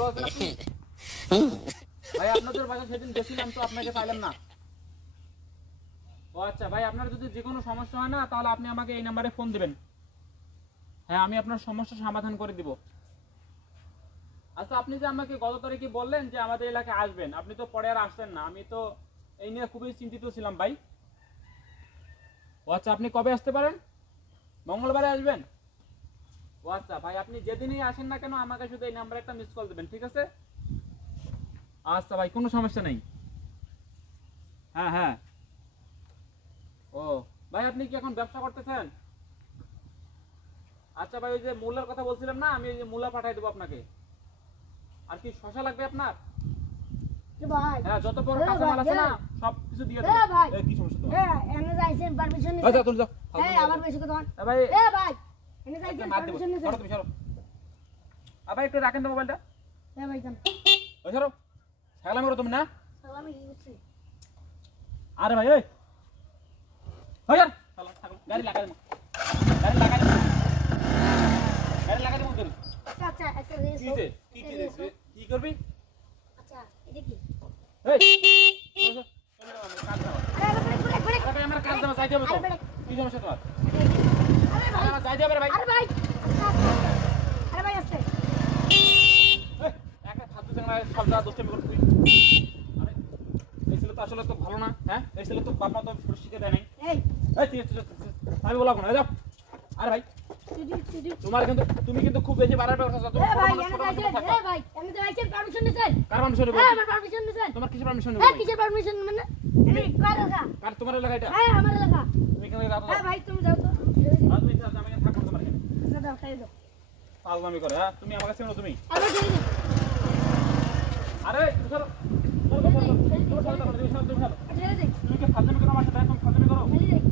ভালো আছেন আপনি? ভাই আপনাদের বাসায় সেদিন গেছিলাম তো আপনাকে পাইলাম না। ও আচ্ছা ভাই, আপনার যদি যে কোনো সমস্যা হয় না তাহলে আপনি আমাকে এই নাম্বারে ফোন দিবেন। হ্যাঁ, আমি আপনার সমস্যার সমাধান করে দিব। আচ্ছা, আপনি যে আমাকে গত তারিখে বললেন যে আমাদের এলাকায় আসবেন, আপনি তো পরে আর আসলেন না। আমি তো এই নিয়ে খুবই চিন্তিত ছিলাম ভাই। ও আচ্ছা, আপনি কবে আসতে পারেন? মঙ্গলবারে আসবেন? ও আচ্ছা ভাই, আপনি যেদিনই আসেন না কেন আমাকে শুধু এই নাম্বারে একটা মিস কল দিবেন, ঠিক আছে? আচ্ছা ভাই, কোনো সমস্যা নেই। হ্যাঁ হ্যাঁ। ও ভাই, আপনি কি এখন ব্যবসা করতেছেন? আচ্ছা ভাই, ওই যে মূলার কথা বলছিলাম না, আমি ওই যে মূলা পাঠিয়ে দেবো আপনাকে। আর কি শশা লাগবে আপনার? ভাই হ্যাঁ, যত বড় কাঁচামাল আছে না সব কিছু দিয়ে দেবো। ভাই এই কি সমস্যা তোমার? এনে যাইছেন পারমিশন নিছে আচ্ছা, তুমি যাও। আমার বেশি কথা ভাই ভাই এনে যাইছেন মার দেবো। পারমিশন নিছে সরো তুমি, সরো। ভাই একটু রাখেন তো মোবাইলটা। ভাই জান ওই সরো। সালাম করো তুমি না? সালামি দিছি আরে ভাই ওই ওই আর চলো থাকো, গাড়ি লাগাই দেবো। গাড়ি লাগাই দেবো। গাড়ি লাগাই দেবো তুমি। আচ্ছা আচ্ছা একটা রেস কি রে? কি করবি? আচ্ছা এটা কি এই কাজ দাও। আরে ব্রেক আরে ভাই, আমার কাজ দাও, যাইতে হবে তো। কি সমস্যা তোমার? আরে ভাই আমার যাইতে হবে রে ভাই। আরে ভাই আরে ভাই আসছে এই, একটা খাদ্য চাংলা সব জায়গা দুষ্টামি করছিস তুই। আরে এই ছেলে তো আসলে তো ভালো না। হ্যাঁ, এই ছেলে তো বাপ মা তো শিখে দেয় নাই। এই এই ঠিক আছে, আমি বললাম না, যাও। আরে ভাই, চিডি তোমার কিন্তু তুমি কিন্তু খুব বেশি বাড়ার ব্যবস্থা করছো। এ ভাই ছোট এনে মানুষ থাকবা। যাইছেন ভাই এনে যাইছেন পারমিশন নিছেন কার পারমিশন নেব? হ্যাঁ আমার পারমিশন নিছেন তোমার কিসের পারমিশন নেব? হ্যাঁ কিসের পারমিশন মানে এই কার এলাকা কার তোমার এলাকা এটা? হ্যাঁ আমার এলাকা তুমি কেন যাও? হ্যাঁ ভাই তুমি যাও তো আর তুমি আমি এখানে থাকবো তোমার এখানে। আচ্ছা দাও খাই দাও পাগলামি করে। হ্যাঁ, তুমি আমার কাছে তুমি। আরে দিয়ে দিন আরে সরো সরো সরো সরো সরো তুমি সরো তুমি সরো। দিয়ে দিন তুমি কি ফাজলামি করো আমার সাথে? একদম ফাজলামি করো। দিয়ে দিন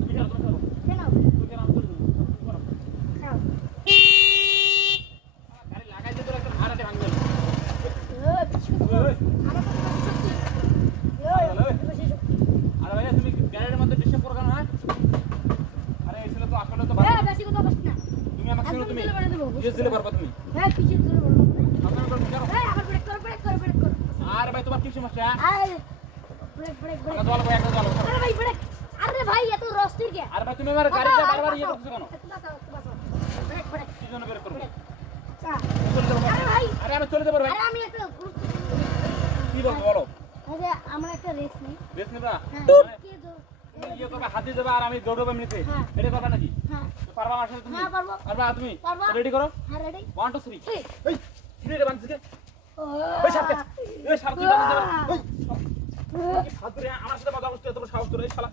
তুমি সরো, তুমি সরো। কেন তুমি কেন আমি চলে যাবো? তুমি সরো। খাও গাড়ি লাগাই দিয়ে তোর একটা ভাড়াটে ভাঙবে। বিস্কুট ওই, ওই। আমার কত সত্যি আরে ভাইয়া, তুমি গাড়ির মধ্যে ডিস্টার্ব করো কেন? হ্যাঁ, আরে এই ছেলে তো আসলে তো ভালো হ্যাঁ না। বেশি কথা বলছ না তুমি আমাকে চেনো? তুমি তুলে বানিয়ে দেবো কিসের ছেলে পারবা তুমি? হ্যাঁ পিছে তুলে বলবো ফাজলামি করো, তুমি সরো। হ্যাঁ আমার ব্রেক কর আরে ভাই, তোমার কি সমস্যা? আরে ব্রেক একটা জল ভাই, একটা জল। আরে ভাই ব্রেক আরে ভাই এত রস্তির কে আরে ভাই, তুমি আমার গাড়িটা বারবার ইয়ে করছো কেন? ব্রেক কি জন্য বের করবে? আচ্ছা চলে যাবো। আরে ভাই আরে আমি চলে যাবো ভাই। আরে আমি একটা কি বলবো বলো? আরে আমার একটা রেস নেই বেশ নেবা? হ্যাঁ মানে কে দো তুমি ইয়ে করবে, হাত দিয়ে দেবে আর আমি দৌড়বো এমনিতে। হ্যাঁ। এটা করবা নাকি? হ্যাঁ তো পারবা আমার সাথে তুমি? হ্যাঁ পারবো পারবা তুমি? পারবো। রেডি করো। হ্যাঁ রেডি 1 2 3। এই এই ছিড়ে বানছিস কে? ও ওই সাথে এই সাথে বানছিস। ওই কি ফাদ করে আমার সাথে কথা বলছিস? এত বড় সাহস তোর? এই শালা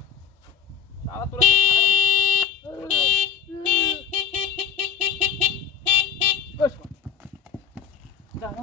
শালা তোরা